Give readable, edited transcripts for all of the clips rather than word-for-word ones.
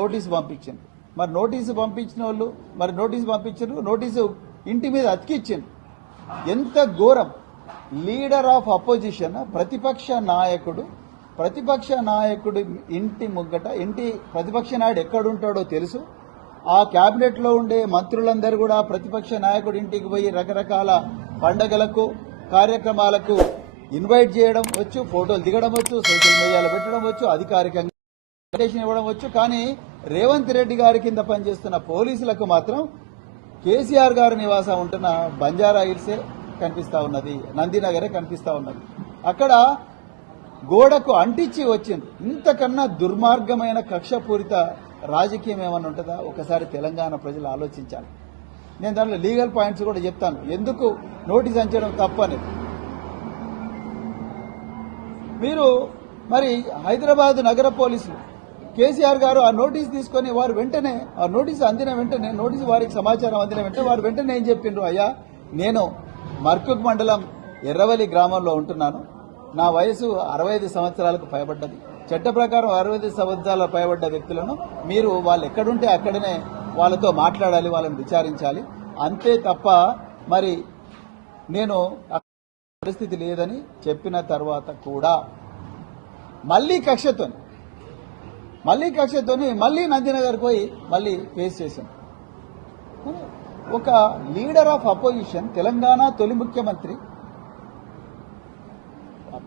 Notice పంపించింది. మరి notice పంపించిన వాళ్ళు మరి నోటీసు పంపించారు, నోటీసు ఇంటి మీద అతికిచ్చింది. ఎంత ఘోరం! లీడర్ ఆఫ్ అపోజిషన్, ప్రతిపక్ష నాయకుడు ఇంటి ముగ్గట, ప్రతిపక్ష నాయుడు ఎక్కడుంటాడో తెలుసు. ఆ క్యాబినెట్లో ఉండే మంత్రులందరూ కూడా ప్రతిపక్ష నాయకుడి ఇంటికి పోయి రకరకాల పండగలకు కార్యక్రమాలకు ఇన్వైట్ చేయడం వచ్చు, ఫోటోలు దిగడం వచ్చు, సోషల్ మీడియాలో పెట్టడం వచ్చు, అధికారికంగా ఇవ్వడం వచ్చు. కానీ రేవంత్ రెడ్డి గారి కింద పనిచేస్తున్న పోలీసులకు మాత్రం కేసీఆర్ గారు నివాసం ఉంటున్న బంజారా హిల్సే కనిపిస్తా ఉన్నది, నందినగరే కనిపిస్తా ఉన్నది. అక్కడ గోడకు అంటించి వచ్చింది. ఇంతకన్నా దుర్మార్గమైన కక్షపూరిత రాజకీయం ఏమన్నా ఉంటుందా? ఒకసారి తెలంగాణ ప్రజలు ఆలోచించాలి. నేను దాంట్లో లీగల్ పాయింట్స్ కూడా చెప్తాను, ఎందుకు నోటీస్ అంచడం తప్పని. మీరు మరి హైదరాబాద్ నగర పోలీసులు కేసీఆర్ గారు ఆ నోటీస్ తీసుకొని వారు వెంటనే ఆ నోటీసు అందిన వెంటనే వారికి సమాచారం అందిన వెంటనే వారు వెంటనే ఏం చెప్పిండ్రు, అయ్యా నేను మర్కుక్ మండలం ఎర్రవల్లి గ్రామంలో ఉంటున్నాను, నా వయసు 65 సంవత్సరాలకు పైబడ్డది, చట్ట ప్రకారం 65 సంవత్సరాలకు పైబడ్డ వ్యక్తులను మీరు వాళ్ళు ఎక్కడుంటే అక్కడనే వాళ్ళతో మాట్లాడాలి, వాళ్ళని విచారించాలి, అంతే తప్ప మరి నేను పరిస్థితి లేదని చెప్పిన తర్వాత కూడా మళ్లీ కక్షతోని మళ్లీ నందినగర్ పోయి మళ్లీ ఫేస్ చేశాం. ఒక లీడర్ ఆఫ్ అపోజిషన్, తెలంగాణ తొలి ముఖ్యమంత్రి,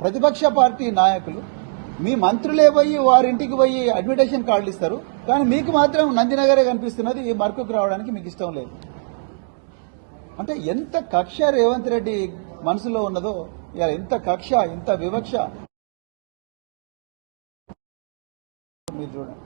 ప్రతిపక్ష పార్టీ నాయకులు, మీ మంత్రులే పోయి వారింటికి పోయి అడ్మిటేషన్ కార్డులు ఇస్తారు, కానీ మీకు మాత్రం నందినగరే కనిపిస్తున్నది, మరకుకు రావడానికి మీకు ఇష్టం లేదు. అంటే ఎంత కక్ష రేవంత్ రెడ్డి మనసులో ఉన్నదో, ఎంత కక్ష, ఎంత వివక్ష మీరు చూడండి.